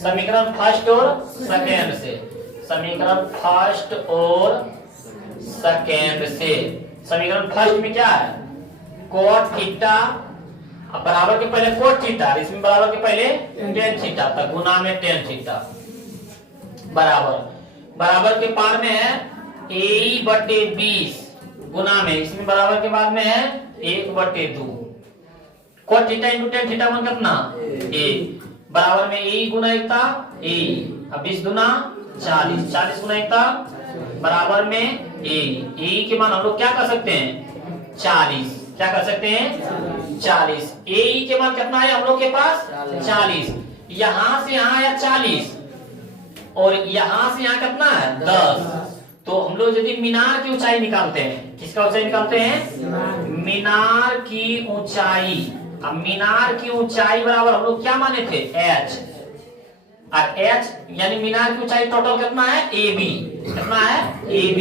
समीकरण फर्स्ट और सेकेंड से। समीकरण फर्स्ट और सेकेंड से। समीकरण फर्स्ट में क्या है, कोट थीटा बराबर के पहले कोट थीटा, इसमें बराबर के पहले tan थीटा, तक गुना में tan थीटा बराबर के पार में है AE/20 गुना में, इसमें बराबर के बाद में है 1/2। Cot theta into tan theta मान कितना 1, बराबर में AE गुना एकता AE, अब 20 गुना 40, 40 गुना एकता बराबर में AE के मान हम लोग क्या कर सकते हैं 40, क्या कर सकते हैं 40। AE के मान कितना है हम लोग के पास 40, यहां से यहां आया 40 और यहां से यहां कितना है 10। तो हम लोग यदि मीनार की ऊंचाई निकालते हैं, किसका ऊंचाई निकालते हैं, मीनार की ऊंचाई। अब मीनार की ऊंचाई बराबर हम लोग क्या माने थे H, और H यानी मीनार की ऊंचाई टोटल कितना है AB, कितना है AB।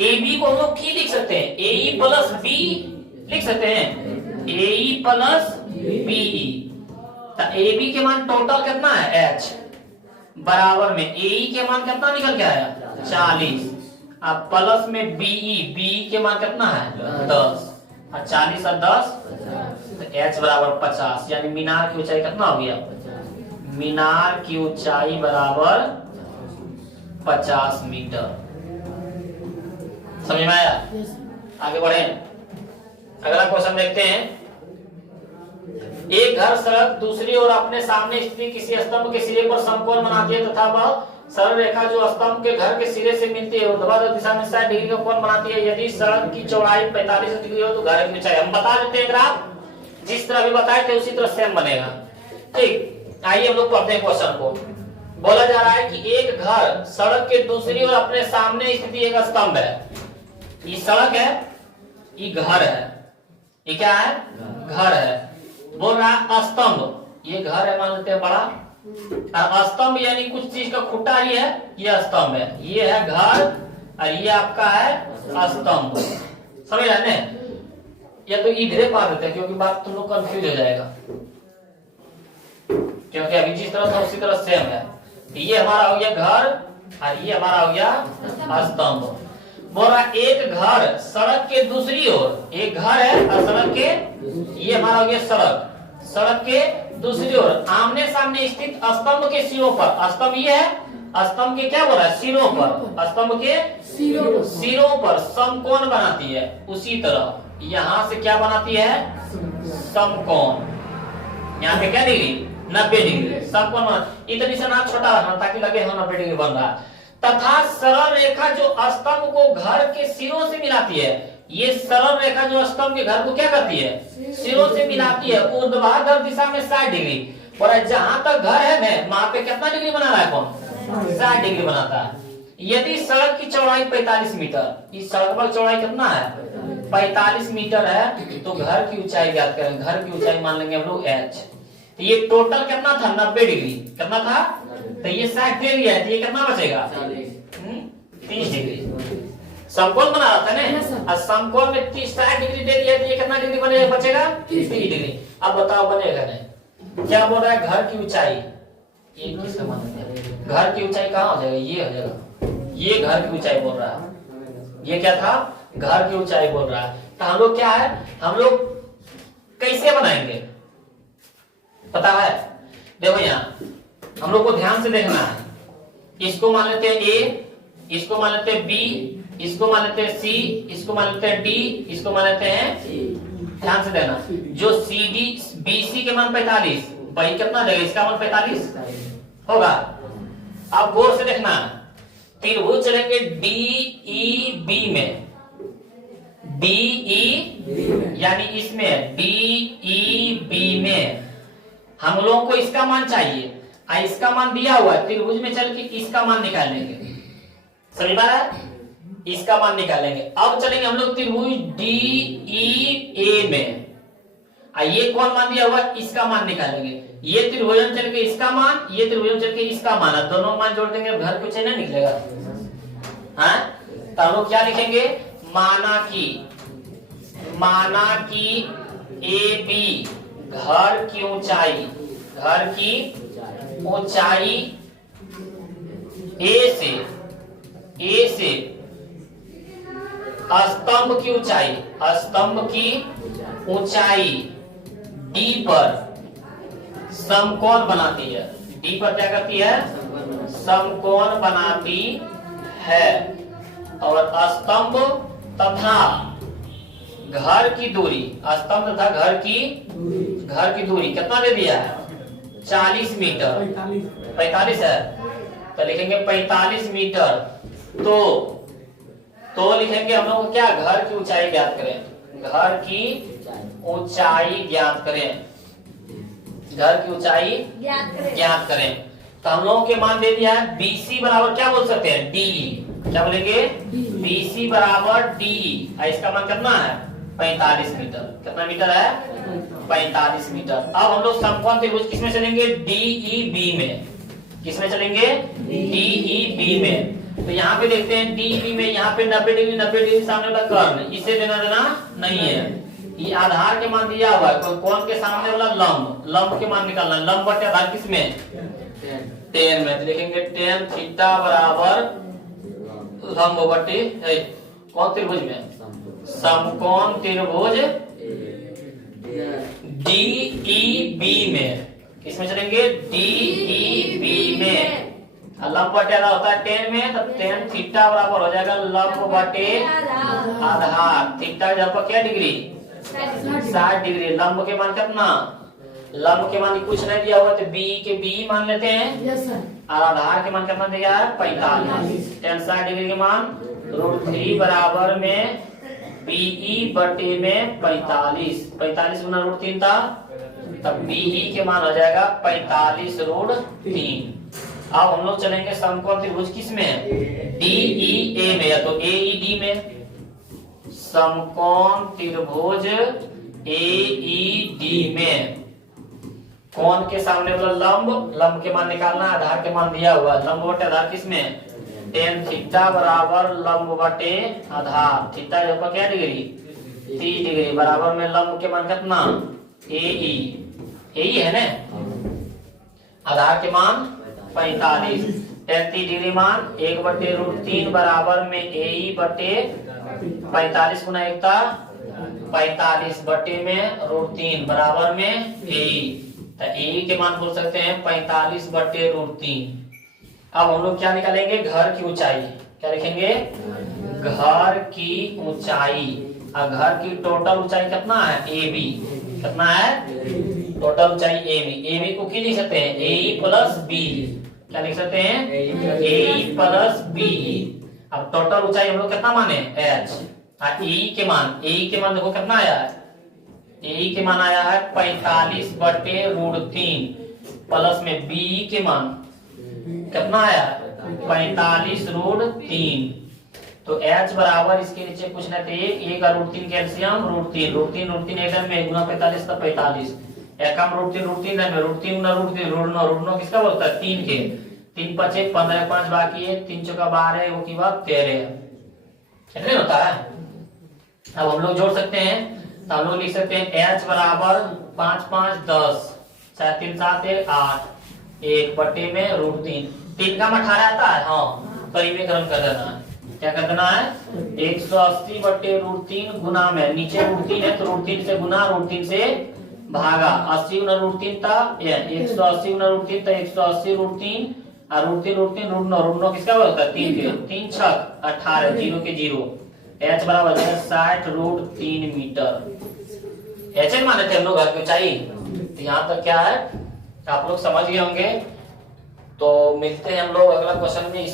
AB को हम लोग की लिख सकते हैं AE प्लस B लिख सकते हैं, AE प्लस BE। तो AB के मान टोटल कितना है H, बराबर में AE के मान कितना निकल के आया 40, अब प्लस में BE के मान कितना है 10, और 40 और 10 तो H बराबर 50, यानी मीनार की ऊंचाई कितना हो गया, मीनार की ऊंचाई बराबर 50 मीटर। समझ में आया, आगे बढ़े। अगला क्वेश्चन देखते हैं। एक घर सड़क दूसरी ओर अपने सामने स्थित किसी स्तंभ के सिरे पर समकोण बनाती है तथा वह सरल रेखा जो स्तंभ के घर के सिरे से मिलती है ऊर्ध्वाधर दिशा में 60 डिग्री का कोण बनाती है। यदि सड़क की चौड़ाई 45 डिग्री हो तो घर की ऊंचाई, हम बता देते हैं ग्राफ जिस तरह भी बताए थे उसी तरह सेम बनेगा। ठीक, आइए हम लोग पढ़ते हैं क्वेश्चन को। बोला जा रहा है कि एक घर सड़क के दूसरी ओर अपने सामने स्थित एक स्तंभ है। ये सड़क है, ये घर है, ये क्या है? घर है। बोल रहा है स्तंभ, ये घर है मान लेते हैं बड़ा, और स्तंभ यानी कुछ चीज का खुट्टा ही है, ये स्तंभ है। ये है घर और ये आपका है स्तंभ। समझ रहे हैं? या तो इधरे पा देते हैं क्योंकि बात तुम लोग कंफ्यूज हो जाएगा, क्योंकि अभी जिस तरह था उसी तरह सेम है। ये हमारा हो गया घर और ये हमारा हो गया स्तंभ। बोल रहा एक घर सड़क के दूसरी ओर, एक घर है और सड़क के, ये हमारा हो गया सड़क, सड़क के दूसरी ओर आमने सामने स्थित स्तंभ के सिरों पर, स्तंभ ये है, स्तंभ के क्या बोल रहा है? सिरों पर, स्तंभ के सिरों पर समकोण बनाती है। उसी तरह यहां से क्या बनाती है? समकोण। यहाँ पे क्या डिग्री? 90 डिग्री समकोण। इतनी से ना छोटा रखना ताकि लगे हम 90 डिग्री बन रहा है। तथा सरल रेखा जो स्तंभ को घर के सिरों से मिलाती है, ये सरल रेखा जो स्तंभ के घर को क्या करती है? सिरों से मिलाती है ऊर्ध्वाधर दिशा में 60 डिग्री। और जहां तक घर है ना वहां पे कितना डिग्री बना रहा है? कौन? 60 डिग्री बनाता है। यदि सड़क की चौड़ाई 45 मीटर, इस सड़क पर चौड़ाई कितना है? 45 मीटर है, तो घर की ऊंचाई ज्ञात करें। घर की ऊंचाई मान लेंगे हम लोग h। तो ये टोटल कितना था? 90 डिग्री। कितना था? तो ये 60 डिग्री है, तो ये कितना बचेगा? 30 डिग्री। समकोण बना रहा था ना, और समकोण में 60 डिग्री दे दिया, तो ये कितना डिग्री बनेगा? बचेगा 30 डिग्री। अब बताओ बनेगा नहीं? क्या बोल रहा है? घर की ऊंचाई, ये किसका मान है? घर की ऊंचाई कहाँ हो जाएगा? ये हो जाएगा। ये घर की ऊंचाई बोल रहा है। ये क्या था? घर की ऊंचाई बोल रहा है। तो हम लोग क्या है, हम लोग कैसे बनाएंगे पता है? देखो यहाँ हम लोग को ध्यान से देखना है। इसको मान लेते हैं A, इसको मान लेते हैं B, इसको मान लेते हैं C, इसको मान लेते हैं D, इसको मान लेते हैं। ध्यान से देना, जो CD BC के मान 45, वही कितना देगा? इसका मान 45 होगा। अब गौर से देखना, त्रिभुज चलेंगे DEB में, DE यानी इसमें DEB में हम लोगों को इसका मान चाहिए, इसका मान दिया हुआ है। त्रिभुज में चल के इसका मान निकालेंगे। समझ पा रहा है? इसका मान निकालेंगे। अब चलेंगे हम लोग त्रिभुज DEA में, ये कौन मान दिया हुआ? इसका मान निकालेंगे। ये त्रिभुजन चल के इसका मान, ये त्रिभुजन चल के इसका मान, दोनों मान जोड़ देंगे, घर कुछ नहीं निकलेगा। हाँ, तो हम लोग क्या लिखेंगे? माना की AB घर की ऊंचाई, घर की ऊंचाई A से स्तंभ की ऊंचाई, स्तंभ की ऊंचाई D पर समकोण बनाती है। D पर क्या करती है? समकोण बनाती है। और स्तंभ तथा घर की दूरी, स्तंभ तथा घर की दूरी कितना दे दिया है? 40 मीटर। 45 है, तो लिखेंगे 45 मीटर। तो लिखेंगे हम लोग क्या? घर की ऊंचाई ज्ञात करें। घर की ऊंचाई ज्ञात करें। घर की ऊंचाई ज्ञात करें। तो हम लोगों के मान दे दिया है। BC बराबर क्या बोल सकते हैं? DE। क्या बोलेंगे? BC बराबर DE। इसका मान कितना है? 45 मीटर। कितना मीटर है? 45 मीटर। अब हम लोग समकोण त्रिभुज किसमें चलेंगे? DEB में। किसमें चलेंगे? DEB में। तो यहाँ पे देखते हैं DEB में, यहाँ पे 90 डिग्री सामने वाला कर्ण, इसे देना नहीं है। ये आधार के मान दिया हुआ है, कोण के सामने वाला लंब के मान निकालना। लंब बटे आधार किसमें? 10 में। तो लिखेंगे tan थीटा बराबर लंब बटे कौन त्रिभुज में? समकोण त्रिभुज DEB में। किसमें चलेंगे? DEB में। लंब बटे आधार होता है 10 में, तो tan थीटा बराबर हो जाएगा लंब बटे आधार। थीटा जब क्या डिग्री? 60 डिग्री। लंब के मान कितना, लंब के मान कुछ नहीं दिया हुआ तो बी के बी मान लेते हैं और आधार के मान कितना दिया है 45। tan 60 डिग्री के मान √3 बराबर में बीई बटे में 45। 45 गुना √3 था, तब बीई के मान हो जाएगा 45 √3। अब हम लोग चलेंगे समकोण त्रिभुज किस में है, डीई ए में, या तो एई डी में। समकोण त्रिभुज एई डी में कोण के सामने वाला लंब, लंब के मान निकालना, आधार के मान दिया हुआ, लंब बटे आधार किसमें, tan थीटा बराबर लंब बटे आधार, थीटा जो क्या डिग्री 30 डिग्री बराबर में लंब के मान कितना एई, एई है ना, आधार के मान 45। 30 डिग्री मान 1/√3 बराबर में एई बटे 45 गुना 1 था 45 बटे में √3 बराबर में एई, तो ए के मान बोल सकते हैं 45 बटे √3। अब हम लोग क्या निकालेंगे, घर की ऊंचाई, क्या लिखेंगे, घर की ऊंचाई। और घर की टोटल ऊंचाई कितना है, ए बी, कितना है टोटल ऊंचाई ए बी। ए बी को क्या लिख सकते हैं, ए प्लस बी, क्या लिख सकते हैं, ए प्लस बी। अब टोटल ऊंचाई हम लोग कितना माने एच, और ए के मान देखो कितना आया है, ए के मान आया है 45 बटे √3 प्लस में बी के मान कितना आया 45 √3। तो h बराबर इसके नीचे कुछ नहीं थे, एक का √3 कैल्शियम √3 एकदम में गुना 45 तब 45 एकम √3 में √3 गुना √3 √9 किसका बोलता है 3 के, 3 5 1 15 5 बाकी है, 3 चौका 12 वो की बात 13 कितने होता है। अब हम लोग जोड़ सकते हैं, तो हम लोग लिख सकते हैं h बराबर 5 5 10 4 3 7 1 8 1 बटे में √3, 3 का 18 आता है, हाँ परिमेयकरण कर देना है, क्या कर देना है 180 बटे √3 गुना में, नीचे √3 है तो √3 से गुना √3 से भागा, 80 गुना √3 था 180 गुना √3 तो 180 √3 और √3 √9 किसका होता है 3 के, 3 6 18 0 के 0, h बराबर है 60 √3 मीटर। एच माने थे हम लोग घर की ऊंचाई। तो यहाँ तक क्या है आप लोग समझ गए होंगे। तो मिलते हैं हम लोग अगला क्वेश्चन में।